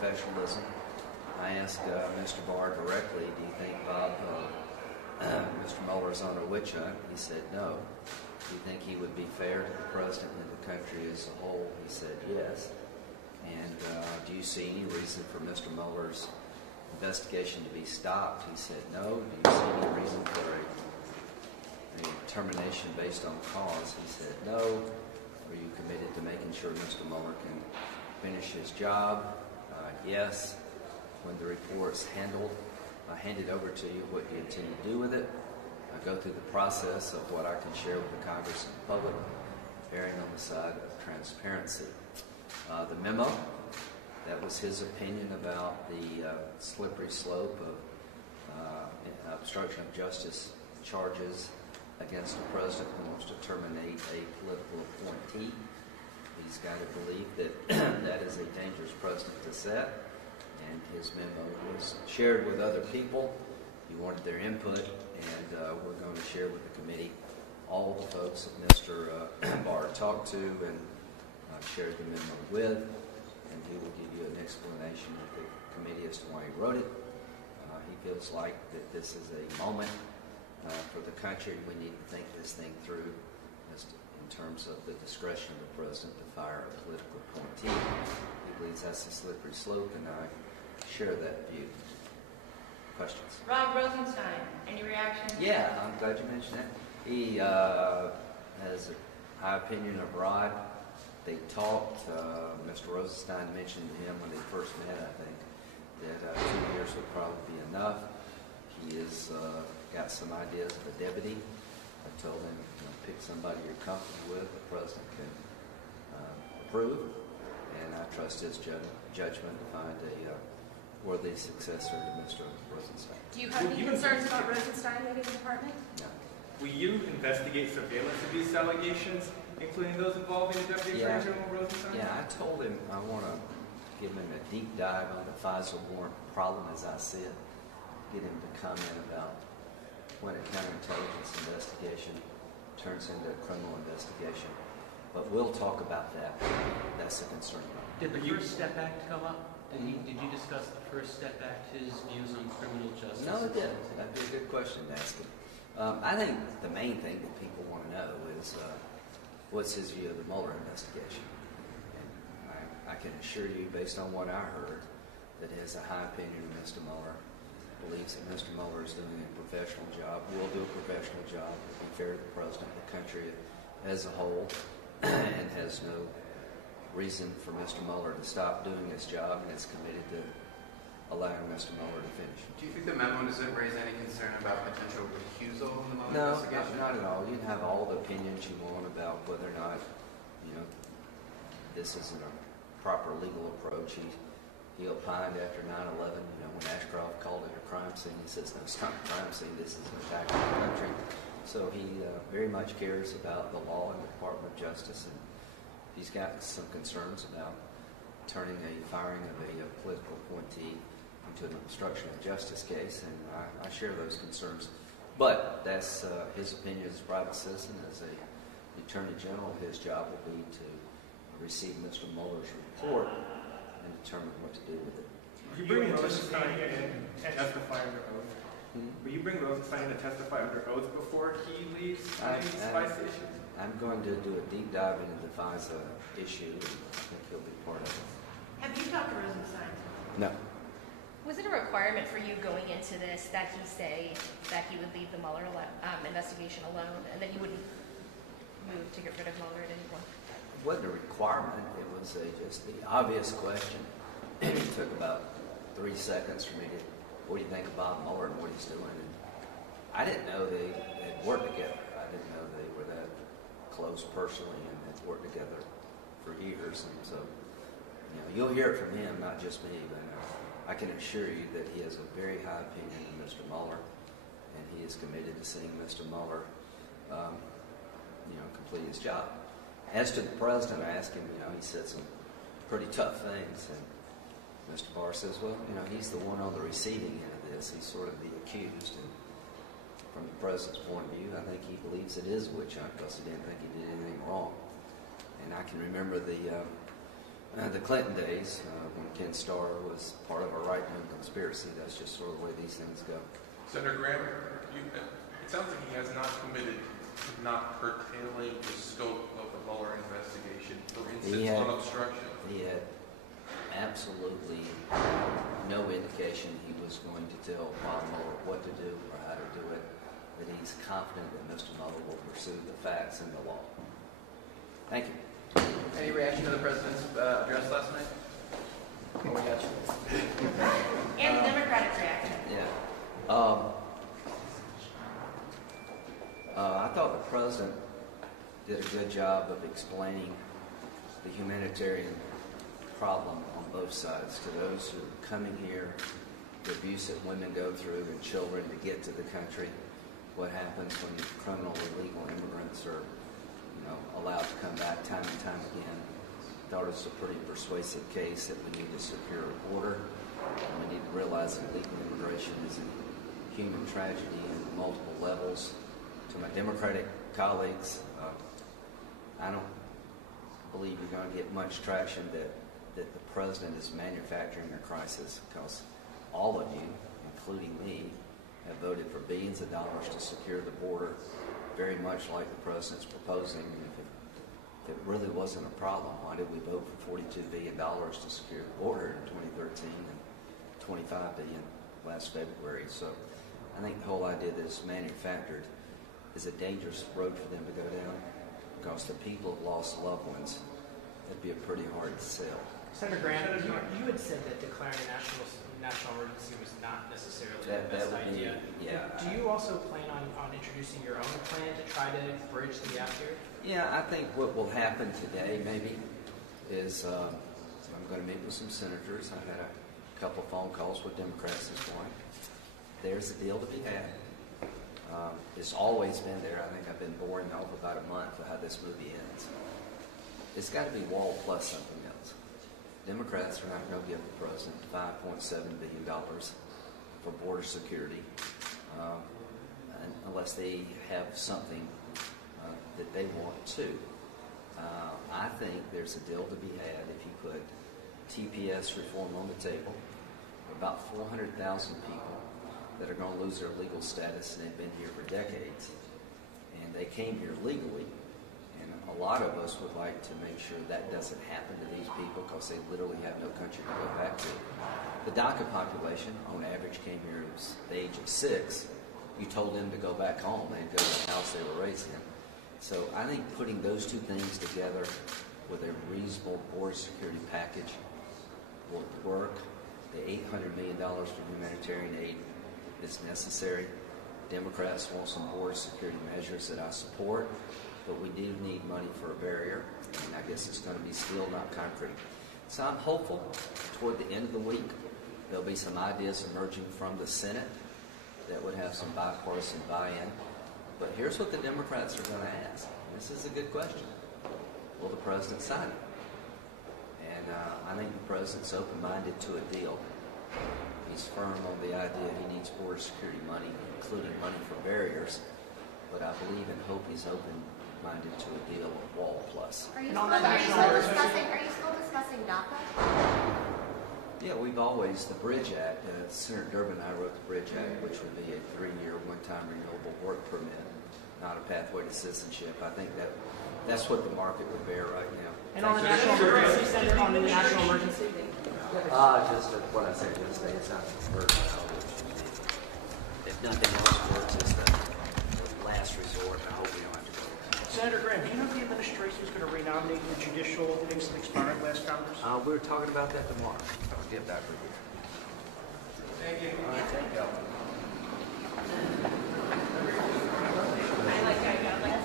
professionalism. I asked Mr. Barr directly, do you think, Bob, Mr. Mueller's on a witch hunt? He said no. Do you think he would be fair to the president and the country as a whole? He said yes. And do you see any reason for Mr. Mueller's investigation to be stopped? He said no. Do you see any reason for a termination based on cause? He said no. Are you committed to making sure Mr. Mueller can finish his job? Yes. When the report's handed over to you, what do you intend to do with it? I go through the process of what I can share with the Congress and the public, erring on the side of transparency. The memo, that was his opinion about the slippery slope of obstruction of justice charges against the president who wants to terminate a political appointee. He's got to believe that that is a dangerous precedent to set, and his memo was shared with other people. He wanted their input, and we're going to share with the committee all the folks that Mr. Barr talked to and shared the memo with, and he will give you an explanation of the committee as to why he wrote it. He feels like that this is a moment for the country. We need to think this thing through in terms of the discretion of the president to fire a political appointee. He believes that's a slippery slope, and I share that view. Questions? Rod Rosenstein, any reaction? Yeah, I'm glad you mentioned that. He has a high opinion of Rod. They talked. Mr. Rosenstein mentioned to him when they first met, I think, that 2 years would probably be enough. He has got some ideas of a deputy. I told him, pick somebody you're comfortable with, the president can approve, and I trust his judgment to find a worthy successor to Mr. Rosenstein. Do you have any concerns about Rosenstein leaving the department? No. Will you investigate surveillance of these allegations, including those involving the Deputy Attorney General Rosenstein? Yeah, I told him I want to give him a deep dive on the FISA warrant problem as I see it, get him to comment about when a counterintelligence investigation turns into a criminal investigation. But we'll talk about that. That's a concern. Did the First Step Act come up? Did you discuss the First Step Act, his views on criminal justice? No, it didn't. That'd be a good question to ask him. I think the main thing that people want to know is what's his view of the Mueller investigation. And I can assure you, based on what I heard, that he has a high opinion of Mr. Mueller, believes that Mr. Mueller is doing a professional job, will do a professional job, will be fair to the president, the country as a whole, and has no reason for Mr. Mueller to stop doing his job, and is committed to allowing Mr. Mueller to finish. Do you think the memo doesn't raise any concern about potential recusal in the Mueller investigation? No, not at all. You can have all the opinions you want about whether or not, this isn't a proper legal approach. He opined after 9/11, when Ashcroft called it a crime scene, he says, no, it's not a crime scene, this is an attack on the country. So he very much cares about the law and the Department of Justice, and he's got some concerns about turning a firing of a political appointee into an obstruction of justice case, and I share those concerns. But that's his opinion as a private citizen. As a Attorney General, his job will be to receive Mr. Mueller's report and determine what to do with it. Will you bring Rosenstein in and testify under oath? Will you bring Rosenstein in to testify under oath before he leaves these FISA issues? I'm going to do a deep dive into the FISA issue, and I think he'll be part of it. Have you talked to Rosenstein? No. Was it a requirement for you going into this that he say that he would leave the Mueller investigation alone, and that you wouldn't move to get rid of Mueller at any point? It wasn't a requirement. It was just the obvious question. It took about 3 seconds for me to, what do you think about Mueller and what he's doing? And I didn't know they had worked together. I didn't know they were that close personally and had worked together for years. And so, you'll hear it from him, not just me, but I can assure you that he has a very high opinion of Mr. Mueller, and he is committed to seeing Mr. Mueller, complete his job. As to the president, I asked him, he said some pretty tough things, and Mr. Barr says, well, he's the one on the receiving end of this. He's sort of the accused, and from the president's point of view, I think he believes it is a witch hunt because he didn't think he did anything wrong. And I can remember the the Clinton days, when Ken Starr was part of a right-wing conspiracy. That's just sort of the way these things go. Senator Graham, it sounds like he has not committed to not curtailing the scope of the Mueller investigation, for instance, on obstruction. He had absolutely no indication he was going to tell Bob Mueller what to do or how to do it, that he's confident that Mr. Mueller will pursue the facts and the law. Thank you. Any reaction to the president's address last night? Oh, we got you. And the Democratic reaction. Yeah. I thought the president did a good job of explaining the humanitarian problem on both sides to those who are coming here, the abuse that women go through and children to get to the country, what happens when criminal illegal immigrants are allowed to come back time and time again. I thought it was a pretty persuasive case that we need to secure a border, and we need to realize that illegal immigration is a human tragedy in multiple levels. To my Democratic colleagues, I don't believe you're going to get much traction that the president is manufacturing a crisis, because all of you, including me, have voted for billions of dollars to secure the border, very much like the president's proposing. If it really wasn't a problem, why did we vote for $42 billion to secure the border in 2013 and $25 billion last February? So I think the whole idea that it's manufactured is a dangerous road for them to go down, because the people have lost loved ones. It'd be a pretty hard sell. Senator Graham, you had said that declaring a national emergency was not necessarily the best idea. Yeah. Do you also plan on introducing your own plan to try to bridge the gap here? Yeah, I think what will happen today maybe is I'm going to meet with some senators. I've had a couple phone calls with Democrats this morning. There's a deal to be had. It's always been there. I think I've been boring over about a month of how this movie ends. It's got to be wall plus something else. Democrats are not going to give the president $5.7 billion for border security unless they have something that they want to. I think there's a deal to be had if you put TPS reform on the table. About 400,000 people that are going to lose their legal status, and they've been here for decades. And they came here legally. And a lot of us would like to make sure that doesn't happen to these people, because they literally have no country to go back to. The DACA population, on average, came here at the age of 6. You told them to go back home, they'd go to the house they were raised in. So I think putting those two things together with a reasonable border security package will work. The $800 million for humanitarian aid is necessary. Democrats want some border security measures that I support, but we do need money for a barrier, and I guess it's going to be steel, not concrete. So I'm hopeful toward the end of the week there'll be some ideas emerging from the Senate that would have some bipartisan buy-in. But here's what the Democrats are going to ask. This is a good question. Will the president sign it? And I think the president's open-minded to a deal. He's firm on the idea he needs border security money, including money for barriers. But I believe and hope he's open-minded to a deal of wall plus. Are you still discussing DACA? Yeah, we've always, the Bridge Act, Senator Durbin and I wrote the Bridge Act, which would be a 3-year, one-time renewable work permit, not a pathway to citizenship. I think that's what the market would bear right now. And on the national emergency, Senator, on the national emergency? Just what I said yesterday, it's not versatile. If nothing else works, it's the last resort. I hope we don't have to go. Senator Graham, do you know if the administration is going to renominate the judicial things that expired last Congress? We were talking about that tomorrow. I'll get back with you.